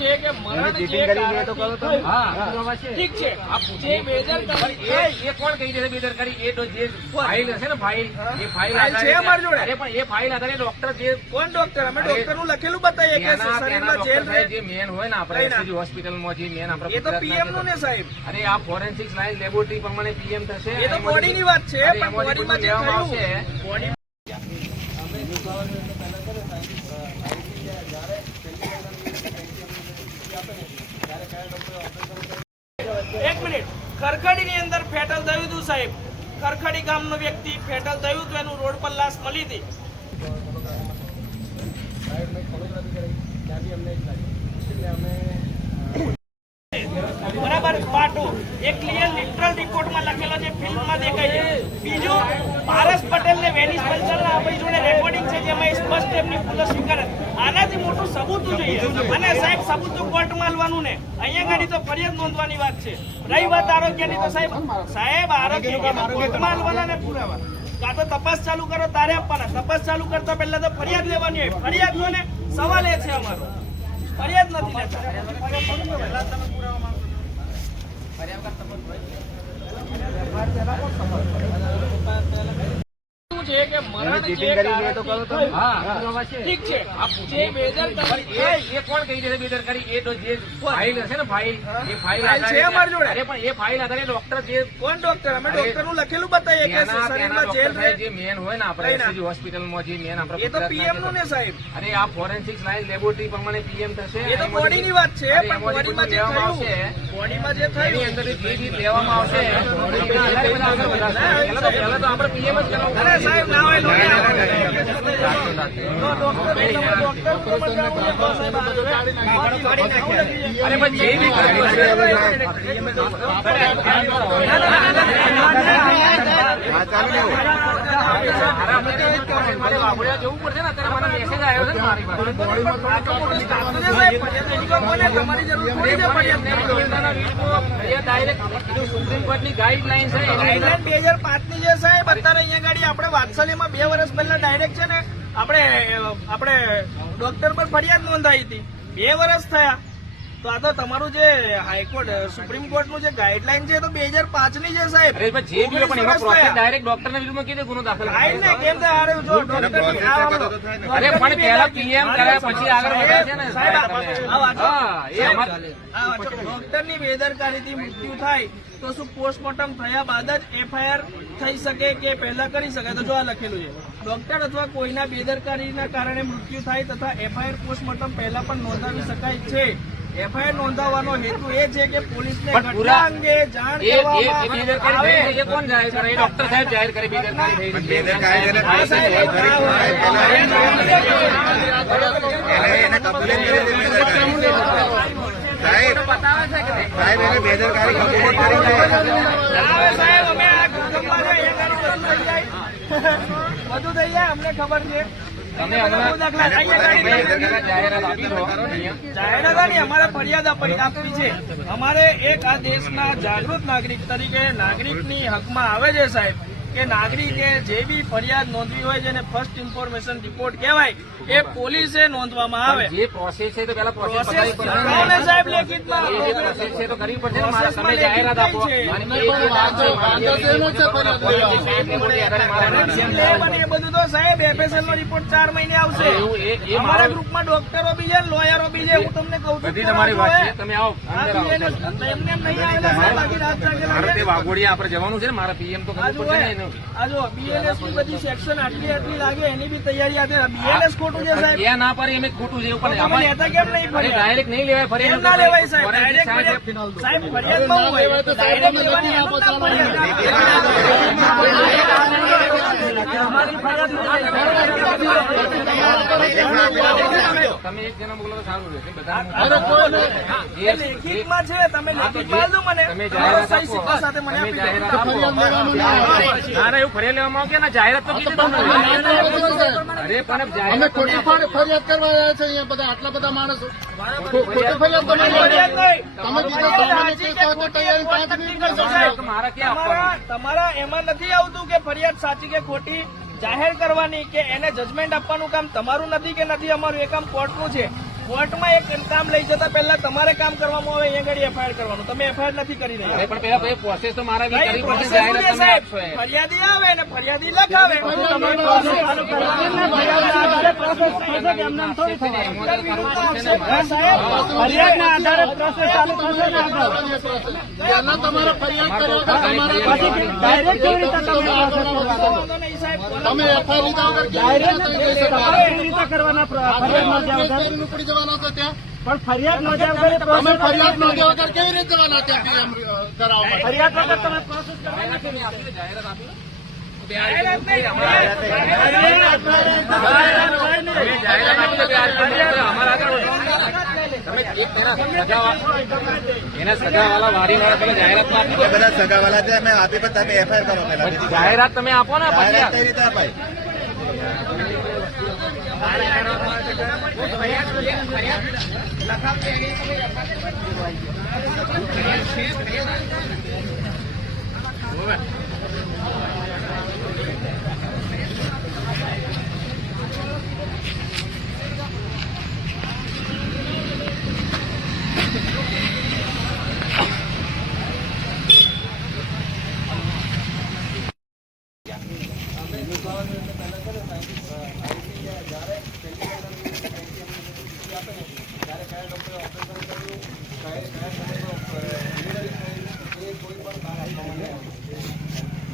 છે કે મરણ જે ઠીક છે. જે બેદરકારી એ એ કોણ કહી દેશે બેદરકારી એ તો જે ફાઇલ હશે ને ફાઇલ એ ફાઇલ છે અમારી જોડે. અરે પણ એ ફાઇલ આધારે ડોક્ટર જે કોણ ડોક્ટર અમે ડોક્ટરનું લખેલું બતાવીએ કે શરીરમાં જેલ રહે. જે મેન હોય ને આપણે ના? એસસીજી હોસ્પિટલમાં જે મેન આપણે એ તો પીએમનું ને સાહેબ. અરે આ ફોરેન્સિક સાયન્સ લેબોરેટરી પ્રમાણે પીએમ થશે. એ તો બોડી બોડીની વાત છે પણ બોડીમાં જે થયું બોડી બરાબર, પાટો. ક્લિયર લિટરલ રિપોર્ટમાં લખેલો છે ફિલ્મમાં દેખાય બીજું, પારસ પટેલ ને વેનિસ પંચાલના આપણી જોડે જેમાં સ્પષ્ટ એમની ભૂલો સ્વીકારે. આનાથી મોટું સબૂત જોઈએ. અને સાહેબ સબૂત તો કોર્ટમાં ને અહીંયા ગાડી તો ફરિયાદ નોંધવાની વાત છે. રહી વાત આરોગ્યની તો સાહેબ સાહેબ આરોગ્ય કોર્ટમાં ને પુરાવા. કાં તો તપાસ ચાલુ કરો તારે આપવાના. તપાસ ચાલુ કરતા પહેલા તો ફરિયાદ લેવાની હોય. ફરિયાદ નો ને સવાલ એ છે અમારો. ફરિયાદ નથી લેતા. શું છે કે મરણ જે કારણથી હા. ઠીક છે. જે બેદરકારી એ એ કોણ કહી દેશે બેદરકારી? એ તો જે ફાઇલ હશે ને ફાઇલ એ ફાઇલ ફાઇલ છે અમારી જોડે. અરે પણ એ ફાઇલ આધારે ડોક્ટર જે કોણ ડોક્ટર અમે ડોક્ટરનું લખેલું બતાવીએ કે એના- એના શરીરમાં જેલ જે મેન હોય ને આપણે કઈ હોસ્પિટલમાં જે મેન આપણે એ તો પીએમનું ને સાહેબ. અરે આ ફોરેન્સિક સાયન્સ લેબોરેટરી પ્રમાણે પીએમ થશે એ તો બોડીની વાત છે પણ બોડીમાં જે લેવામાં થયું આવશે. બોડીમાં જે એની અંદર જે લેવામાં આવશે પહેલા બધા આગળ વધારશું. પહેલા તો- આપણે પીએમ જ કરાવવું અરે સાહેબ ના પણ જવું પડશે મારી જરૂર થોડી છે ફરિયાદ નહીં. સુપ્રીમ બે હજાર પાંચની જે સાહેબ અત્યારે અહીંયા ગાડી આપણે વાત્સલ્યમાં બે વર્ષ પહેલા ડાયરેક્ટ છે ને, આપણે આપણે ડોક્ટર પર ફરિયાદ નોંધાઈ હતી. બે વર્ષ થયા. તો આ તો તમારું જે હાઈકોર્ટ સુપ્રીમ કોર્ટ જે ગાઈડલાઈન છે તો બે હજાર પાંચની છે સાહેબ જે બી પણ એમાં પ્રોસેસ થયા. ડાયરેક્ટ ડોક્ટરના વિરુદ્ધમાં કીધે ગુનો દાખલ આઈ ને કેમ થાય? જો ડોક્ટરની અરે પણ પહેલા પીએમ કર્યા પછી આગળ વધે છે ને સાહેબ, આ સાહેબ, આ વાંચો. હા એ સાહેબ, અમારે આ વાંચો. ડોક્ટરની બેદરકારીથી મૃત્યુ થાય તો શું પોસ્ટમોર્ટમ થયા બાદ જ એફઆઈઆર થઈ શકે કે પહેલા કરી શકાય તો જો આ લખેલું છે ડોક્ટર અથવા કોઈના બેદરકારીના કારણે મૃત્યુ થાય તથા એફઆઈઆર પોસ્ટમોર્ટમ પહેલા પણ નોંધાવી શકાય છે એફઆઈઆર નોંધાવવાનો હેતુ એ છે કે પોલીસને પણ ઘટના અંગે જાણ કરવામાં આવે. કોણ જાહેર કરે? ડોક્ટર સાહેબ જાહેર સાહેબ. એને બેદરકારી. સાહેબ અમે આ બધું થઈ જાય અમને ખબર છે. જાહેરાત અમારે ફરિયાદ આપી આપવી છે. અમારે એક આ દેશના જાગૃત નાગરિક તરીકે નાગરિકની હકમાં આવે છે સાહેબ. કે નાગરિકે જે બી ફરિયાદ નોંધવી હોય જેને ફર્સ્ટ ઇન્ફોર્મેશન રિપોર્ટ કહેવાય એ પોલીસે નોંધવામાં આવે. જે પ્રોસેસ છે તો પેલા પ્રોસેસ સાહેબ લેખિતમાં પ્રોસેસ છે તો કરવી પડશે. મારા મારે તમે જાહેરાત આપો. એ બધું તો સાહેબ એફએસએલ નો રિપોર્ટ ચાર મહિને આવશે. અમારા ગ્રુપમાં ડોક્ટરો બી છે લોયરો બી છે હું તમને કહું બધી તમારી વાત છે. તમે આવો આ અંદર આવો. BNS એમને નહીં આવેલા સાહેબ રાત જાગેલા મારે તે છે. વાઘોડિયા આપણે જવાનું છે મારા પીએમ તો ખબર પડશે ને એનું. આ જો BNS ની બધી સેક્શન આટલી આટલી લાગે એની બી તૈયારી હાથે. બીએનએસ ખોટું છે સાહેબ? ત્યાં ના પાડે એમ ખોટું છે પણ તમે લેતા કેમ નહીં અરે ડાયરેક્ટ નહીં લેવાય ફરી કેમ ના લેવાય સાહેબ? ડાયરેક્ટ સાહેબ ફરિયાદમાં શું હોય? ડાયરેક્ટ લેવાની એનું જ અમારી ફરિયાદ તમે એક જણા મોકલો તો સારું રહેશે. બધા લેખિતમાં છે તમે લેખિતમાં આપજો મને. તમે જાહેરાત સાથે મને આપી. ના ના એવું ફરિયાદ લેવામાં આવે કે ના? જાહેરાત તો કીધી અરે પણ અમે ખોટી ફરિયાદ કરવા આવ્યા છે અહીંયા બધા આટલા બધા માણસો. ખોટી ફરિયાદ તમે તમે કીધું તૈયારી પાંચ મિનિટ કરશો તમારા એમાં નથી આવતું કે ફરિયાદ સાચી કે ખોટી. જાહેર કરવાની કે એને જજમેન્ટ આપવાનું કામ તમારું નથી કે નથી અમારું? એ કામ કોર્ટનું છે. કોર્ટમાં એક કામ લઈ જતા પહેલા તમારે કામ કરવામાં આવે એ ઘડી એફઆઈઆર કરવાનું. તમે એફઆઈઆર નથી કરી રહ્યા. પણ ભાઈ પ્રોસેસ તો મારા? ફરિયાદી આવે ને ફરિયાદી લખાવે તમારી process ચાલુ કરવાની ને ફરિયાદના આધારે process થશે કે એમને થોડી ફરિયાદના આધારે process ચાલુ થશે ને આગળ. તમારે ફરિયાદ કરો પછી કેવી રીતે તમે લીધા રીતે કરવાના ફરિયાદ જવાના ત્યાં પણ ફરિયાદ નોંધ્યા વગર તમે ફરિયાદ નોંધ્યા વગર કેવી રીતે જવાના ત્યાં કરાવવા ફરિયાદ વગર તમે પ્રોસેસ? જાહેરાત આપી જાહેરાત નહીં, એના પેલા જાહેરાત આપી બધા સગાવાલા છે અમે આપી પણ તમે એફઆઈઆર કરો પેલા જાહેરાત તમે આપો ને જાહેરાત કઈ રીતે અપાય?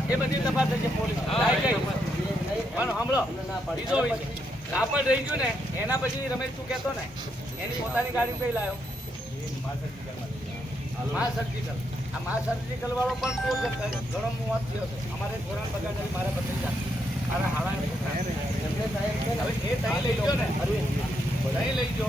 એ બધી તપાસ છે પોલીસ. પણ સાંભળો. બીજો કાપડ રહી ગયું ને એના પછી રમેશ તું કહેતો ને એની પોતાની ગાડી કઈ લાવ્યો મા સર્જિકલ આ મા સર્જિકલ વાળો પણ ઘણો મોત થયો અમારે ધોરણ બગાડી મારે ભત્રીજા મારા હાલા એમને સાહેબ હવે એ તઈ લઈ લો ને તઈ લઈ જો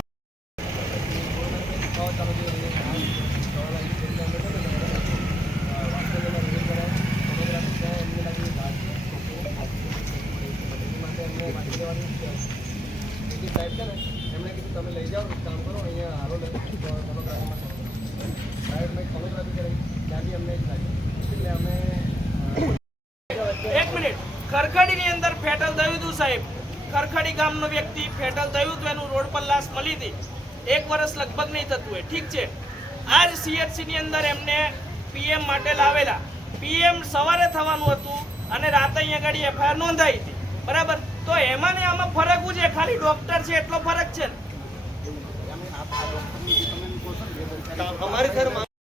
તઈ કર્યું ને એક મિનિટ ખરખડીની અંદર એમને પીએમ માટે લાવેલા. પીએમ સવારે થવાનું હતું અને રાતે અહીંયા આગળ એફઆઈઆર નોંધાઈ હતી. બરાબર? તો એમાં ને આમાં ફરક શું ખાલી ડોક્ટર છે એટલો ફરક છે ને? અમારી